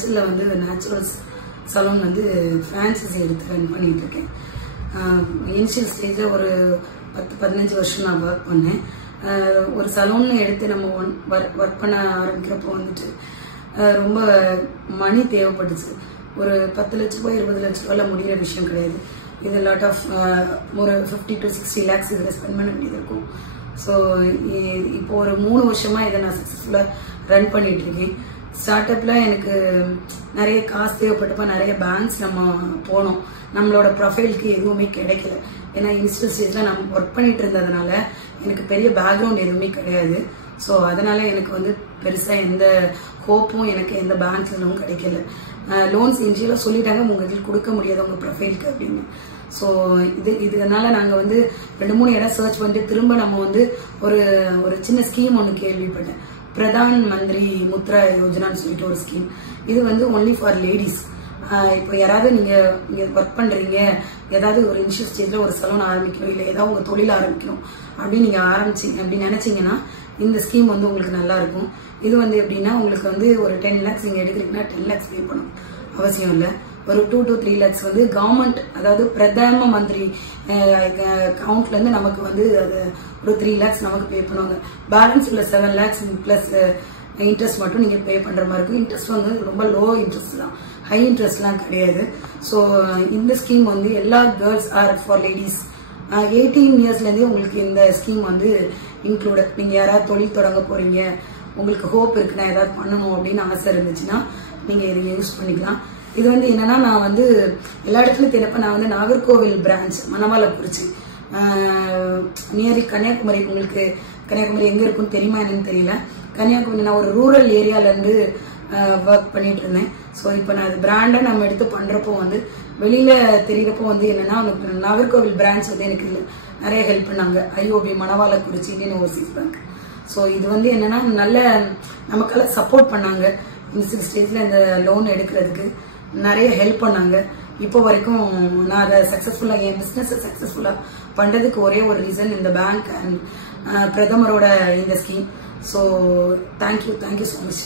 குளச்சல்ல வந்து naturals salon வந்து franchise எடுத்து ரன் பண்ணிட்டு இருக்கேன். இனிஷியல் ஸ்டேஜில் ஒரு 10-15 வருஷம் நான் ஒர்க் பண்ணேன். ஒரு சலூன் எடுத்து நம்ம ஒர்க் பண்ண ஆரம்பிக்கிறப்போ வந்துட்டு ரொம்ப மணி தேவைப்பட்டுச்சு. ஒரு 10 லட்ச ரூபாய் 20 லட்ச ரூபாயில் முடிகிற விஷயம் கிடையாது. இது லாட் ஆஃப் ஒரு 50 to 60 lakhs இதில் ஸ்பெண்ட் பண்ண வேண்டியது இருக்கும். ஸோ இப்போ ஒரு 3 வருஷமா இதை நான் சக்ஸஸ்ஃபுல்லாக ரன் பண்ணிட்டு இருக்கேன். ஸ்டார்ட் அப்ல எனக்கு நிறைய காசு தேவைப்பட்டப்ப நிறைய பேங்க்ஸ் நம்ம போனோம். நம்மளோட ப்ரொஃபைலுக்கு எதுவுமே கிடைக்கல. ஏன்னா இனிஷியல் ஸ்டேஜ்ல நம்ம ஒர்க் பண்ணிட்டு இருந்ததுனால எனக்கு பெரிய பேக்ரவுண்ட் எதுவுமே கிடையாது. ஸோ அதனால எனக்கு வந்து பெருசா எந்த ஹோப்பும் எனக்கு எந்த பேங்க்ஸ்லும் கிடைக்கல. லோன்ஸ் இனிஷியலாக சொல்லிட்டாங்க உங்களுக்கு கொடுக்க முடியாது உங்க ப்ரொஃபைலுக்கு அப்படின்னு. ஸோ இதனால நாங்கள் வந்து 2-3 இடம் சர்ச் பண்ணிட்டு திரும்ப நம்ம வந்து ஒரு சின்ன ஸ்கீம் ஒன்று கேள்விப்பட்டேன். பிரதான் மந்திரி முத்ரா யோஜனான்னு சொல்லிட்டு ஒரு ஸ்கீம். இது வந்து ஒன்லி ஃபார் லேடிஸ். இப்போ யாராவது நீங்க ஒர்க் பண்றீங்க, ஏதாவது ஒரு இனிஷியல் ஸ்டேஜ்ல ஒரு சலூன் ஆரம்பிக்கணும், இல்லை ஏதாவது உங்க தொழில் ஆரம்பிக்கணும் அப்படின்னு நீங்க அப்படி நினைச்சீங்கன்னா இந்த ஸ்கீம் வந்து உங்களுக்கு நல்லா இருக்கும். இது வந்து எப்படின்னா உங்களுக்கு வந்து ஒரு 10 lakhs நீங்க எடுக்கிறீங்கன்னா 10 lakhs பே பண்ணணும் அவசியம் இல்லை. ஒரு 2 to 3 lakhs வந்து கவர்மெண்ட், அதாவது பிரதம மந்திரி அக்கவுண்ட்ல இருந்து நமக்கு வந்து அது ஒரு 3 lakhs நமக்கு பே பண்ணுவாங்க. பேலன்ஸ் உள்ள 7 lakhs பிளஸ் இன்ட்ரெஸ்ட் மட்டும் நீங்க பே பண்ற மாதிரி இருக்கும். இன்ட்ரெஸ்ட் வந்து ரொம்ப லோ இன்ட்ரெஸ்ட் தான், ஹை இன்ட்ரெஸ்ட்லாம் கிடையாது. ஸோ இந்த ஸ்கீம் வந்து எல்லா கேர்ள்ஸ் ஆர் ஃபார் லேடிஸ் 18 இயர்ஸ்ல இருந்தே உங்களுக்கு இந்த ஸ்கீம் வந்து இன்க்ளூட். நீங்க யாராவது தொழில் தொடங்க போறீங்க, உங்களுக்கு ஹோப் இருக்குன்னா ஏதாவது பண்ணணும் அப்படின்னு ஆசை இருந்துச்சுன்னா நீங்க இதை யூஸ் பண்ணிக்கலாம். இது வந்து என்னன்னா நான் வந்து எல்லா இடத்துலயும் திறப்ப நான் வந்து நாகர்கோவில் பிரான்ச் மணவாளக்குறிச்சி நியர் கன்னியாகுமரி. உங்களுக்கு கன்னியாகுமரி எங்க இருக்குன்னு தெரியுமா என்னன்னு தெரியல. கன்னியாகுமரி நான் ஒரு ரூரல் ஏரியால இருந்து ஒர்க் பண்ணிட்டு இருந்தேன். ஸோ இப்போ நான் அது பிராண்டா நம்ம எடுத்து பண்றப்போ வந்து வெளியில தெரியறப்போ வந்து என்னன்னா நாகர்கோவில் பிரான்ச் வந்து எனக்கு நிறைய ஹெல்ப் பண்ணாங்க. IOB Manavalakurichi Indian Overseas bank. So இது வந்து என்னன்னா நல்ல நமக்கெல்லாம் சப்போர்ட் பண்ணாங்க. இனிஷியல் ஸ்டேஜ்ல இந்த லோன் எடுக்கிறதுக்கு நிறைய ஹெல்ப் பண்ணாங்க. இப்போ வரைக்கும் நான் அதை சக்சஸ்ஃபுல்லா என் பிசினஸ் சக்சஸ்ஃபுல்லா பண்றதுக்கு ஒரே ஒரு ரீசன் இந்த பேங்க் அண்ட் பிரதமரோட இந்த scheme. So thank you so much.